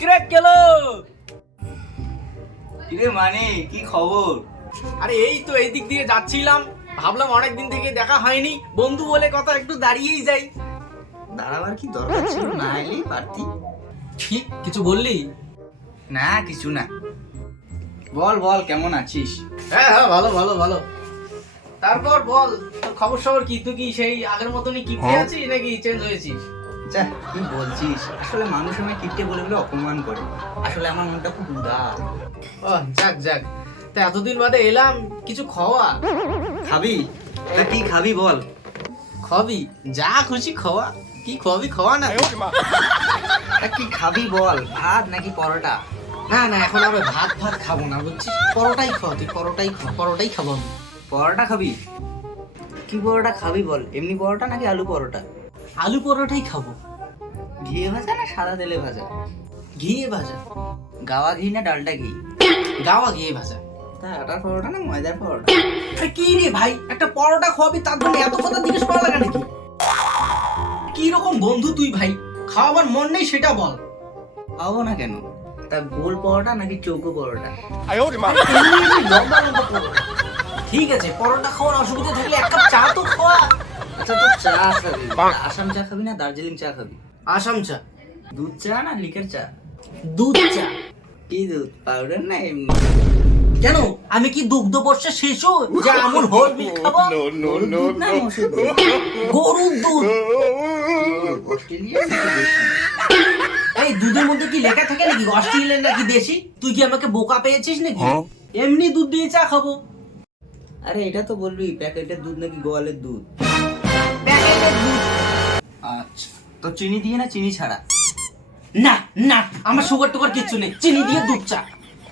Crack গেল। কিরে মানে কি খবর? আরে এই তো এই দিক দিয়ে যাচ্ছিলাম, ভাবলাম অনেকদিন থেকে দেখা হয়নি, বন্ধু বলে কথা, একটু দাঁড়িয়েই যাই। দাঁড়াবার কি দরকার ছিল, না এলেই পারতি। কি কিছু বললি? না কিছু না, বল বল কেমন আছিস? হ্যাঁ হ্যাঁ, ভালো ভালো ভালো। তারপর বল, তোর খবর সবর কি? তুই কি সেই আগের মতনই কিপটে আছিস নাকি চেঞ্জ হয়েছিস? যা কি বলছিস, আসলে মানুষ আমায় কিপটে বলে বলে অপমান করে, আসলে আমার মনটা খুব উদার। ও যাক যাক, তা এতদিন বাদে এলাম, কিছু খাওয়া। খাবি? তা কি খাবি বল? খাবি যা খুশি খাওয়া, কি খাবি খাওয়া না। তা কি খাবি বল, ভাত নাকি পরোটা? না না, এখন আমি ভাত ভাত খাবো না বুঝছিস, পরোটাই খাওয়া, তুই পরোটাই খা, পরোটাই খাবো আমি। পরোটা খাবি? কি পরোটা খাবি বল, এমনি পরোটা নাকি আলু পরোটা? আলু পরোটাই খাবো। ঘিয়ে ভাজা না সাদা তেলে ভাজা? ঘিয়ে ভাজা। গাওয়া ঘি না ডালটা ঘি? গাওয়া ঘিয়ে ভাজা। তা আটার পরোটা না ময়দার পরোটা? আরে কি রে ভাই, একটা পরোটা খাওয়াবি তার জন্য এত কথা জিজ্ঞেস করা লাগে নাকি? কি রকম বন্ধু তুই ভাই, খাওয়াবার মন নেই সেটা বল। খাবো না কেন? তা গোল পরোটা নাকি চৌকো পরোটা? এমনি এমনি লম্বা লম্বা পরোটা। ঠিক আছে, পরোটা খাওয়ার অসুবিধা থাকলে এক কাপ চা তো খাওয়া। আচ্ছা তো চা খাবি, আসাম চা খাবি না দার্জিলিং চা খাবি? আসাম চা। দুধ চা না লিকার চা? দুধ চা। কি দুধ, পাউডার না এমনি? কেন, আমি কি দুগ্ধ বর্ষে শিশু যে আমুল হোল মিল্ক খাবো? গরুর দুধ না মোষের দুধ? গরুর দুধ। অস্ট্রেলিয়া নাকি দেশি? এই দুধের মধ্যে কি লেখা থাকে নাকি অস্ট্রেলিয়ান নাকি দেশি? তুই কি আমাকে বোকা পেয়েছিস নাকি? এমনি দুধ দিয়ে চা খাবো। আরে এটা তো বলবি প্যাকেটের দুধ নাকি গোয়ালের দুধ? প্যাকেটের দুধ। আচ্ছা তো চিনি দিয়ে না চিনি ছাড়া? না না, আমার সুগার টুগার কিচ্ছু নেই, চিনি দিয়ে দুধ চা।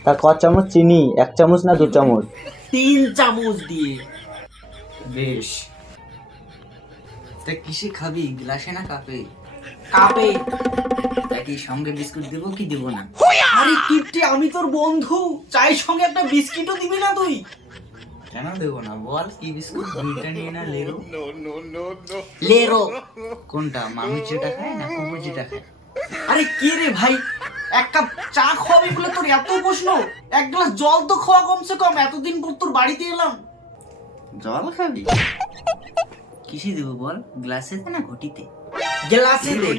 তা ক চামচ চিনি, 1 চামচ না 2 চামচ? 3 চামচ দিয়ে। বেশ, তা কিসে খাবি, গ্লাসে না কাপে? কাপে। তা কি সঙ্গে বিস্কুট দেবো কি দেবো না? আরে কিপটি, আমি তোর বন্ধু, চায়ের সঙ্গে একটা বিস্কিটও দিবি না তুই? কেন দেবো না বল, কি বিস্কুট, ব্রিটানিয়া না লেরো? লেরো। কোনটা, মানুষ যেটা খায় না কুকুর যেটা খায়? আরে কি রে ভাই, এক কাপ চা খাওয়াবি বলে তোর এত প্রশ্ন? এক গ্লাস জল তো খাওয়া কমসে কম, এতদিন পর তোর বাড়িতে এলাম। জল খাবি? কিসে দেবো বল, গ্লাসে না ঘটিতে? গ্লাসে দে।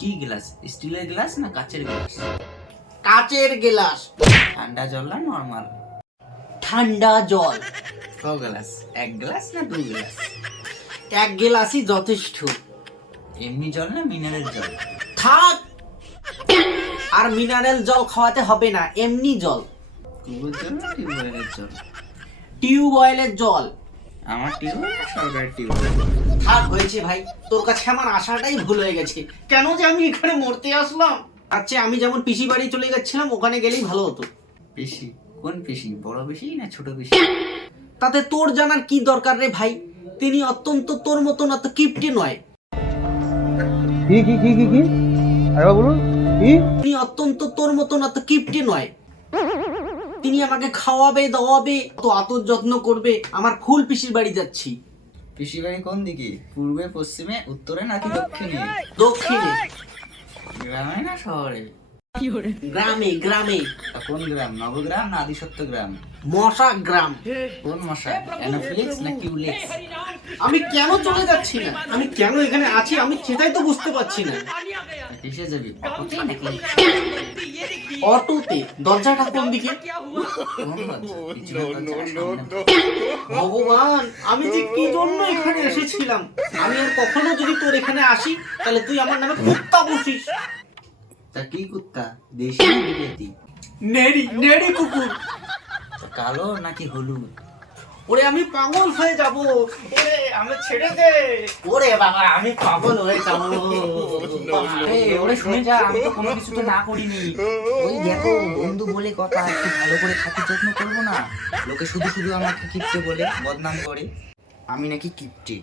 কি গ্লাস, স্টিলের গ্লাস না কাচের গ্লাস? কাচের গ্লাস। ঠান্ডা জল না নরমাল? ঠান্ডা জল। ক গ্লাস, 1 গ্লাস না 2 গ্লাস? 1 গ্লাসই যথেষ্ট। এমনি জল না মিনারেল জল? থাক, আর মিনারেল জল খাওয়াতে হবে না, এমনি জল। কুকুর জল না টিউবওয়েলের জল? টিউবওয়েলের জল। আমার টিউবওয়েল না সরকারি টিউবওয়েল? থাক হয়েছে ভাই, তোর কাছে আমার আশাটাই ভুল হয়ে গেছে, কেন যে আমি এখানে মরতে আসলাম। আচ্ছা, আমি যেমন পিসি বাড়ি চলে যাচ্ছিলাম, ওখানে গেলেই ভালো হতো। পিসি? কোন পিসি, বড় পিসি না ছোট পিসি? তাতে তোর জানার কি দরকার রে ভাই, তিনি অত্যন্ত তোর মতন অত কিপটে নয়। কি কি কি কি কি আরে বলুন কি? তিনি অত্যন্ত তোর মতন অত কিপটে নয়। তিনি আমাকে খাওয়াবে দাওয়াবে, তো আদর যত্ন করবে। আমার ফুল পিসির বাড়ি যাচ্ছি। পিসি বাড়ি কোন দিকে, পূর্বে পশ্চিমে উত্তরে নাকি দক্ষিণে? দক্ষিণে। গ্রামে না শহরে? গ্রামে গ্রামে। তা কোন গ্রাম, নবগ্রাম না আদিসত্য গ্রাম? মশা গ্রাম। কোন মশা, অ্যানোফিলিক্স না কিউলিক্স? আমি কেন চলে যাচ্ছি না, আমি কেন এখানে আছি, আমি সেটাই তো বুঝতে পারছি না। তা কিসে যাবি, অটোতে নাকি? অটোতে। দরজাটা কোন দিকে? কোন দরজা, পিছনের দরজা না সামনের দরজা? ভগবান, আমি যে কি জন্য এখানে এসেছিলাম। আমি আর কখনো যদি তোর এখানে আসি, তাহলে তুই আমার নামে কুত্তা বসিস। তা কি কুত্তা, দেশি না বিদেশি? নেড়ি নেড়ি কুকুর। কালো নাকি হলুদ? ওরে আমি পাগল হয়ে যাব, ওরে আমি ছেড়ে দে। ওরে বাবা, আমি পাগল হয়ে যাব। ওরে শুনে যা, আমি তো কোনো কিছু তো না করিনি। ওই দেখো বন্ধু বলে কথা, একটু ভালো করে খাতির যত্ন করবো না? লোকে শুধু শুধু আমাকে কিপটে বলে বদনাম করে, আমি নাকি কিপটে।